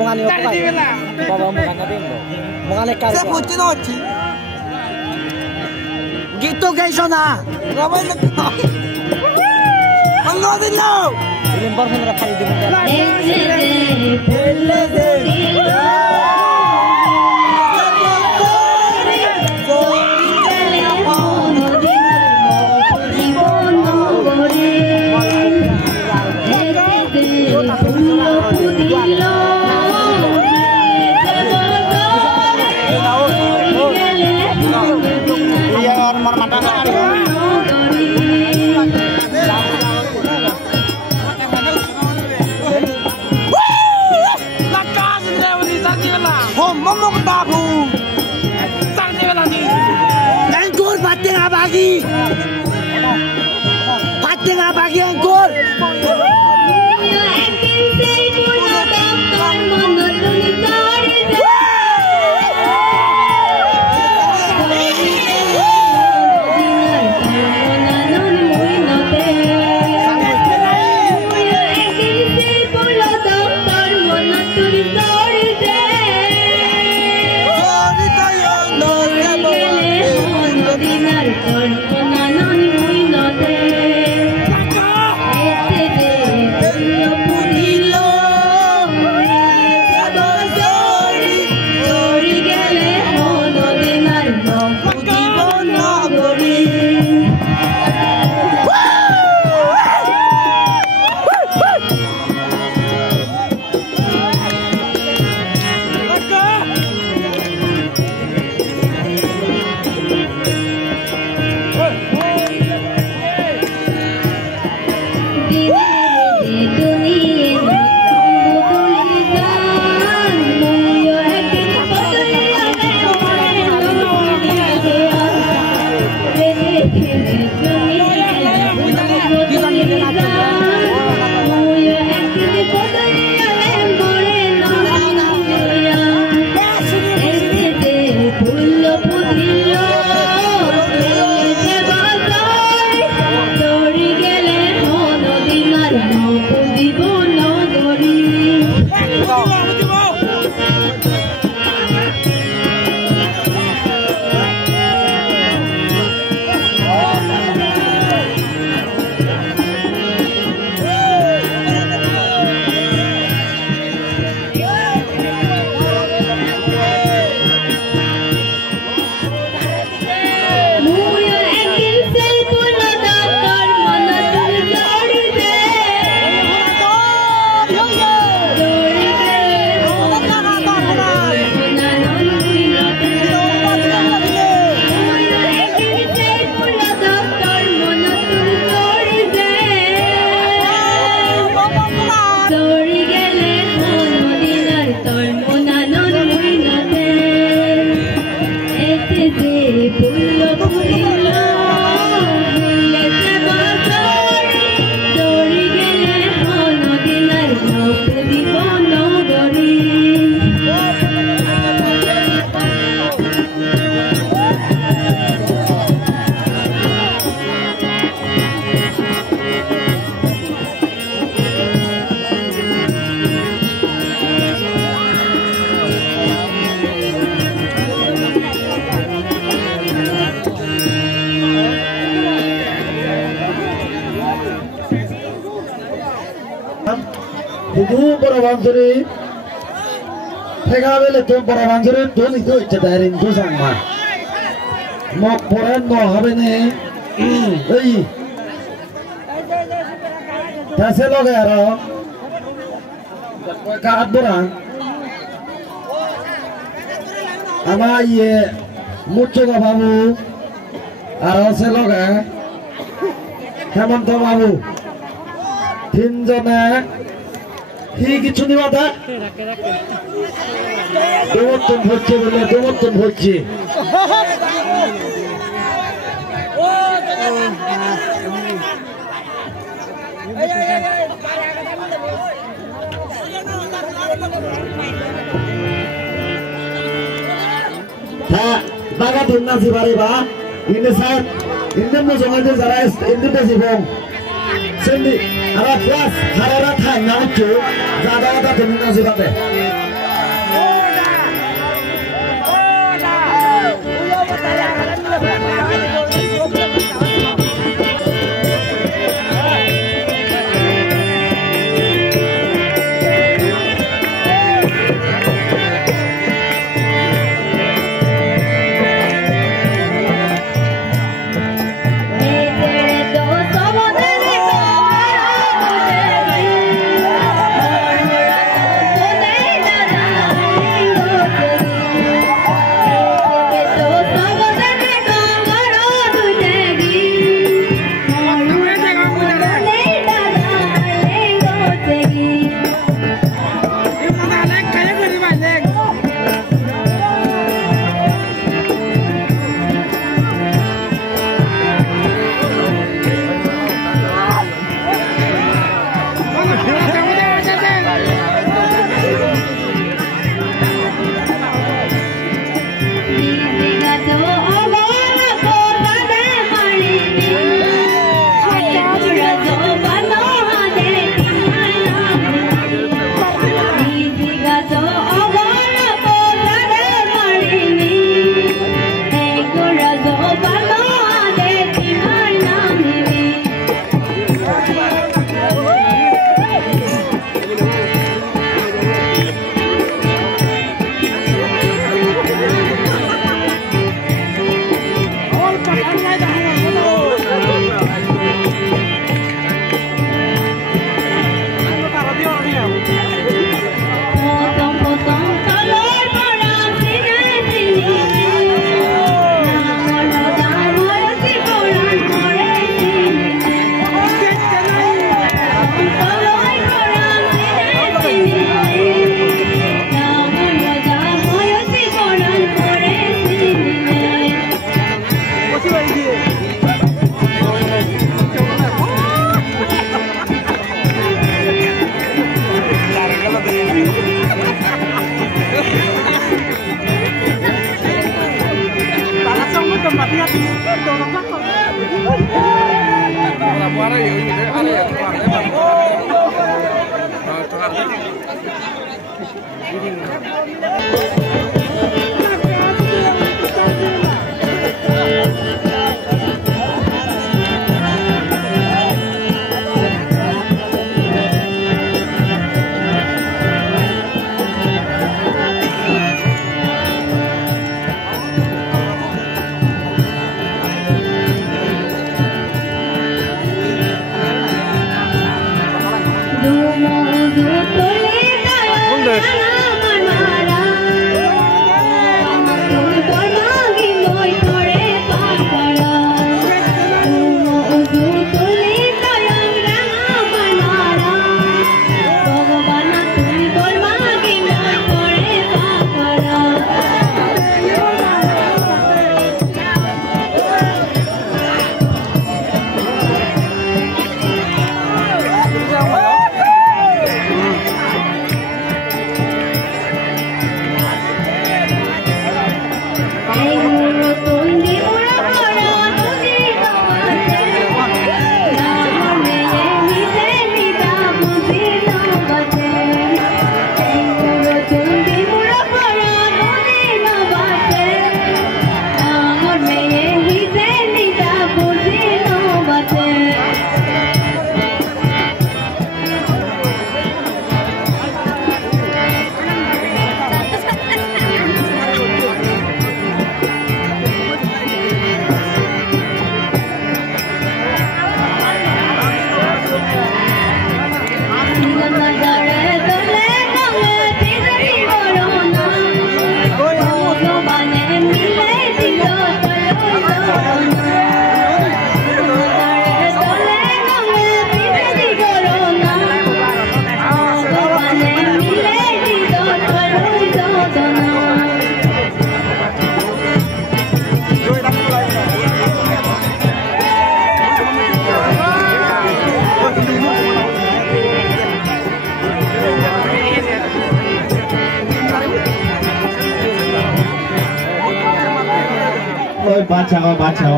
Mukanya apa kayak? Bawa mukanya bimbo. Mukanya kayak. Saya putih noti. Gitu guys, Sona. Ramai lagi. Allah Allah. Limbar hendak kali di mana? Pati nga bagi angkor. Buku Barawansuri, Pegawai itu Barawansuri itu itu cedera itu sama. Mau poran mau apa nih? कैसे लोग यार का अधूरा हमारा ये मुच्चो का बाबू और से लोग हैं हेमंत बाबू तीन जन हैं ही किचु नहीं बात है दो तुम भोजी बोले दो तुम भोजी baga timnas si bariba ini saat ini musuh aja zara ini pasti bom sendi ada kelas hararat hanya ucu তুমি নাচিবাতে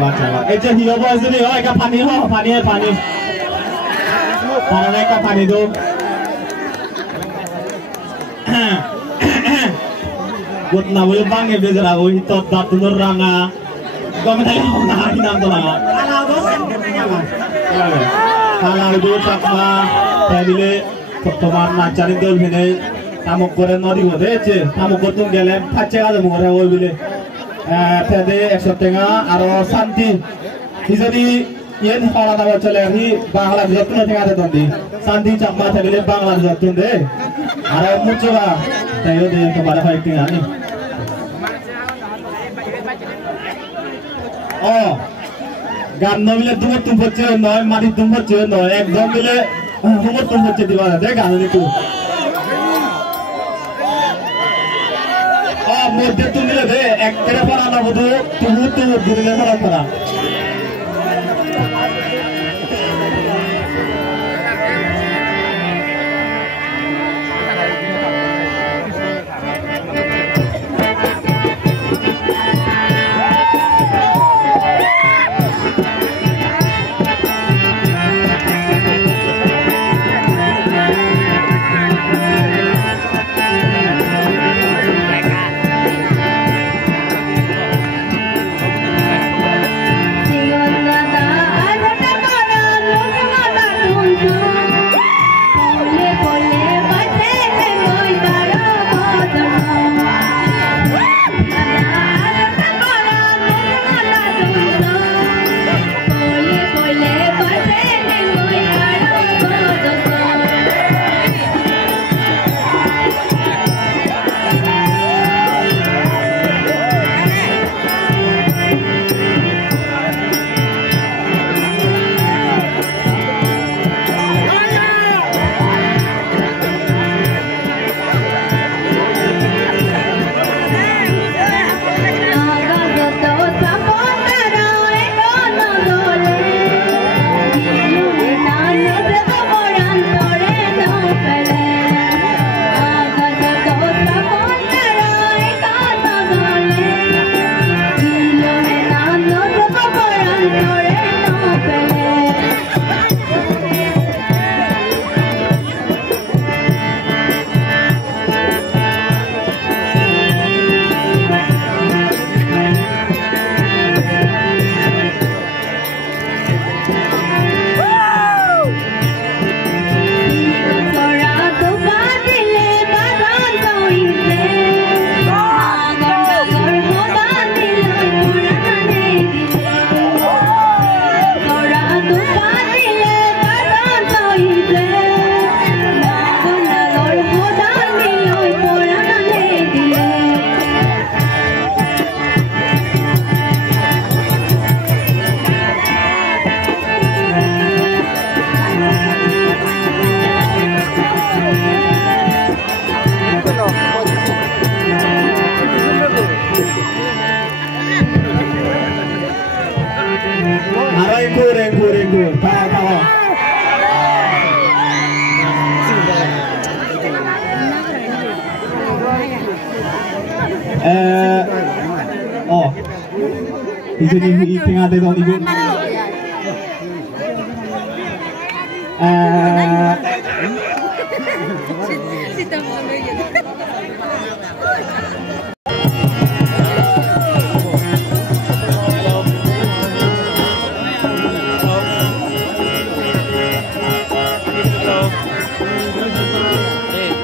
baca. Eja hiyo boy sini, oh eka pani ho, pani. Para mereka pani tu. buat nawe bang ya belajar aku itu datu ranga kau menanya mana ini nama nama kalau itu sama tadi pertemuan nacarin dulu ini tamu koren nori bodoh aja tamu kotung gelem pace ada mungkin orang boleh tadi eksortenga aro santi jadi ini kalau nama celeri bangla jatuh nanti ada nanti santi cakma tadi bangla jatuh deh aro muncul tayo deh kepada fighting ani oh গান মিলে তোমার তুমি হচ্ছে নয় মাটি তুমি হচ্ছে নয় একদম মিলে তোমার তুমি হচ্ছে দিবা দে গান নিতু মধ্যে তুমি মিলে দে এক করে পড়া না বুঝু তুমি তুমি দিলে পড়া পড়া Rengku, tawa. Oh, ini tengah ada dong ibu.